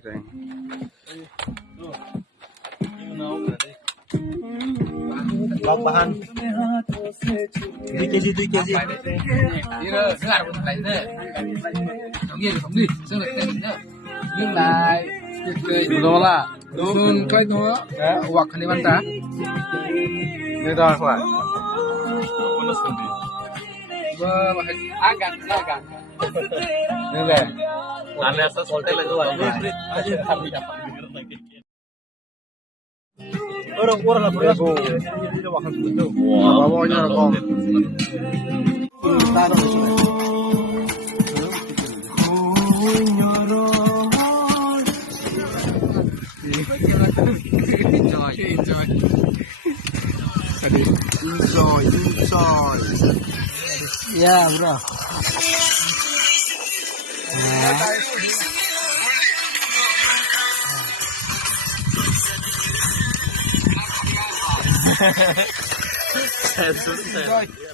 gaireng. Bahan 2 kg 2 kg. Nhưng lại rồi là luôn cái nó hoặc cái này ta Ini dah kuat. agak Ini deh. Alias solte lagi tuh. Orang lah beras. Ini makan betul. Bawahnya kok. Taruh di sini. Enjoy. ya bro Enjoy.